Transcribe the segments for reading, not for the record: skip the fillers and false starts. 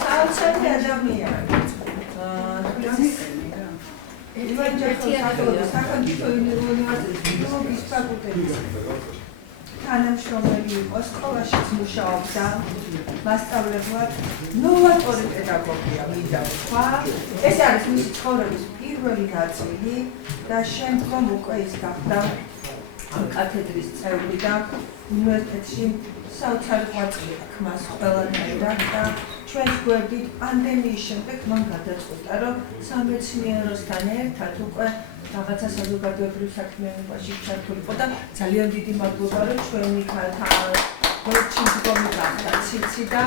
საოცარი ადამიანი. ივან ჯახოვის სახელმწიფო უნივერსიტეტის ფაკულტეტის თანამშრომელი იყო, სკოლაშიც მუშაობდა, მასწავლებლად, ნოვატორი პედაგოგია მინდა ვთქვა. ეს არის მისი ცხოვრების პირველი ნაწილი და შემდგომ უკვე ის გახდა კათედრის წევრი და უნივერსიტეტში საოცარი ღვაწლი აქვს მას ყველანაირად და ჩვენს გვერდით პანდემიის შემდეგ მან გადაწყვიტა, რომ სამეცნიეროსთან ერთად უკვე რაღაცა საზოგადოებრივ საქმიანობაში ჩართულიყო და ძალიან დიდი მადლობა, რომ ჩვენი ჩინგომი გახდა ციცი და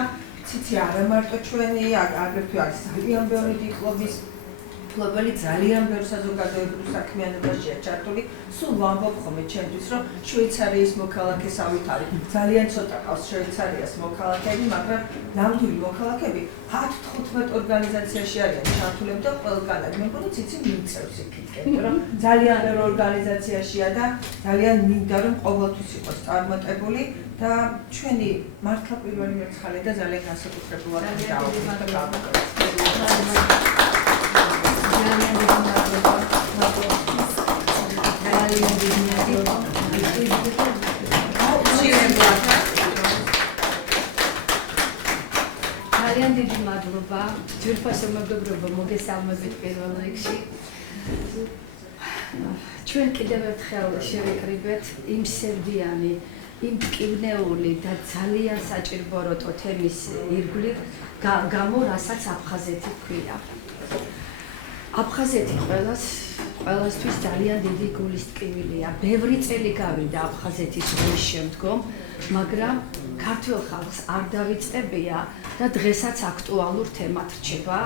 ციცი არა მარტო ჩვენი, აგრეთვე არის ძალიან ბევრი დიპლომის მფლობელი, ძალიან ბევრ საზოგადოებრივ საქმიანობაშია ჩართული. სულ ვამბობ ხოლმე ჩემთვის, რომ შვეიცარიის მოქალაქესავით არის ძალიან ცოტა ყავს შვეიცარიას მოქალაქეები, მაგრამ ნამდვილი მოქალაქეები 10-15 ორგანიზაციაში არიან ჩართულები და ყველგანაც. მე მგონი ციცი მიწევს იქით, რომ ძალიან ბევრ ორგანიზაციაშია და ძალიან მინდა რომ ყოველთვის იყოს წარმატებული და ჩვენი მართლა პირველი მერცხალი და ძალიან განსაკუთრებულად ძალიან დიდი მადლობა ძვირფასო მეგობრებო მოგესალმებით პირველ რიგში. ჩვენ კიდევ ერთხელ შევიკრიბეთ იმ სევდიანი, იმ ტკივნეული და ძალიან საჭიროებო თემის ირგვლივ გამო, რასაც აფხაზეთი ქვია. აფხაზეთი ყველასთვის ძალიან დიდი გულის ტკივილია. ბევრი წელი გავიდა აფხაზეთის ზღვის შემდგომ, მაგრამ ქართულ ხალხს არ დავიწყებია და დღესაც აქტუალურ თემად რჩება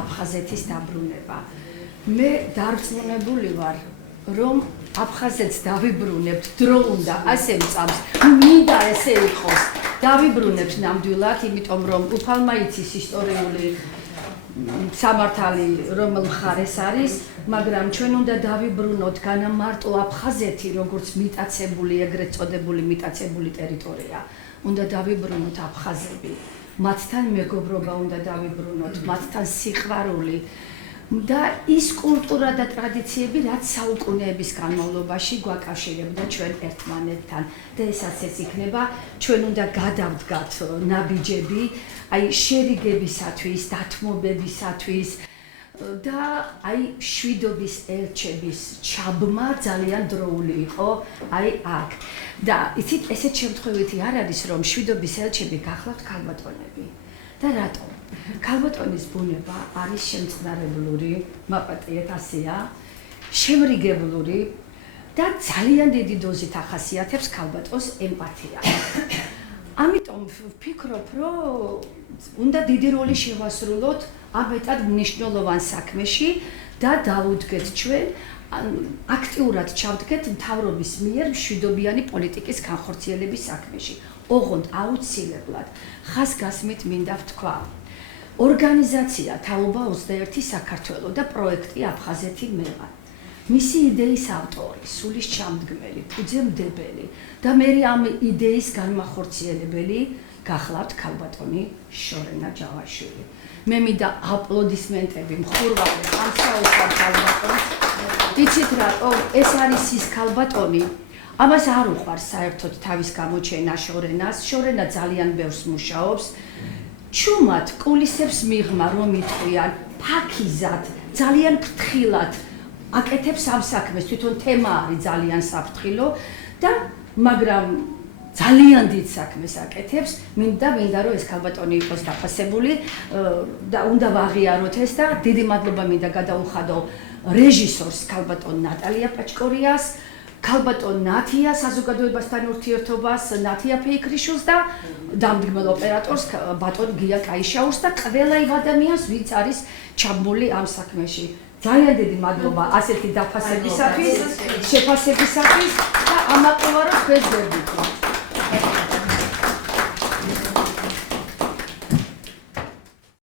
აფხაზეთის დაბრუნება. მე დარწმუნებული ვარ, რომ აფხაზეთს დავიბრუნებთ, დრო უნდა ასე მწამს, მინდა ესე იყოს. დავიბრუნებთ ნამდვილად, იმიტომ რომ უფალმა იცის ისტორიული სამართალი რომელ მხარეს არის, მაგრამ ჩვენ უნდა დავიბრუნოთ განა მარტო აფხაზეთი, როგორც მიტაცებული, ეგრეთ წოდებული მიტაცებული ტერიტორია. უნდა დავიბრუნოთ აფხაზები, მათთან მეგობრობა უნდა დავიბრუნოთ, მათთან სიყვარული და ის კულტურა და ტრადიციები, რაც საუკუნეების განმავლობაში გვაკავშირებდა ჩვენ ერთმანეთთან. და ესაც ეს იქნება, ჩვენ უნდა გადავდგათ ნაბიჯები, აი შერიგებისათვის, დათმობებისათვის და აი შვიდობის ელჩების ჩაბმა ძალიან დროული იყო აი აქ. და იცით, ესეთ შემთხვევითი არ არის, რომ შვიდობის ელჩები გახლავთ ქალბატონები. და რატომ? ქალბატონის ბუნება არის შემწყნარებლური, მაპატიეთ ასეა, შემრიგებლური და ძალიან დიდი დოზით ახასიათებს ქალბატონს ემპათია. ამიტომ ვფიქრობ, რომ უნდა დიდი როლი შევასრულოთ ამ მეტად მნიშვნელოვან საქმეში და დავუდგეთ ჩვენ აქტიურად ჩავდგეთ მთავრობის მიერ მშვიდობიანი პოლიტიკის განხორციელების საქმეში. ოღონდ აუცილებლად ხაზგასმით მინდა ვთქვა. ორგანიზაცია თაობა 21 საქართველო და პროექტი აფხაზეთი მელა. მისი იდეის ავტორი, სულის ჩამდგმელი, ფუძემდებელი და მე ამ იდეის განმახორციელებელი გახლავთ ქალბატონი შორენა ჯავაშვილი. მე მინდა აპლოდისმენტები მხურვალე ამ საოცარ ქალბატონს. იცით რატომ? ეს არის ის ქალბატონი, ამას არ უყვარს საერთოდ თავის გამოჩენა შორენას. შორენა ძალიან ბევრს მუშაობს. ჩუმად კულისებს მიღმა რომ იტყვიან ფაქიზად, ძალიან ფრთხილად აკეთებს ამ საქმეს, თვითონ თემა არის ძალიან საფრთხილო და მაგრამ ძალიან დიდ საქმეს აკეთებს. მინდა რომ ეს ქალბატონი იყოს დაფასებული და უნდა ვაღიაროთ ეს და დიდი მადლობა მინდა გადაუხადო რეჟისორს ქალბატონ ნატალია პაჭკორიას, ქალბატონ ნათია საზოგადოებასთან ურთიერთობას ნათია ფეიქრიშვილს და დამდგმელ ოპერატორს ბატონ გია კაიშაურს და ყველა იმ ადამიანს, ვინც არის ჩაბმული ამ საქმეში. ძალიან დიდი მადლობა ასეთი დაფასებისათვის, შეფასებისათვის და ამაყობა რომ ხეს გერდით.